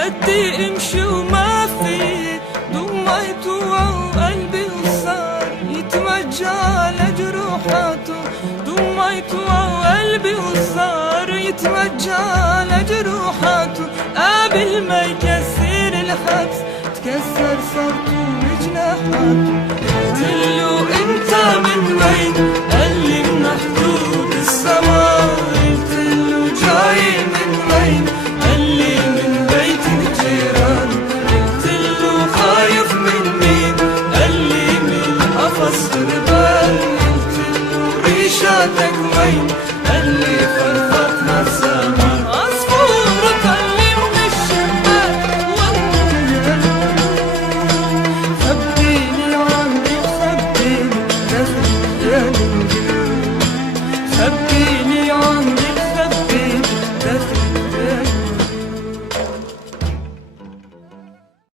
ودي امشي وما في ضميته وقلبي وصار يتوجع لجروحاته، ضميته وقلبي وصار يتوجع لجروحاته. قبل ما يكسر الحبس تكسر صوته وجناحاته. قلتله انت من وين؟ قالي من حدود السما. قلتله جاي من وين؟ قالي من بيت الجيران. قلتله خايف من مين؟ قالي من قفص غربان. قلتله ريشاتك وين؟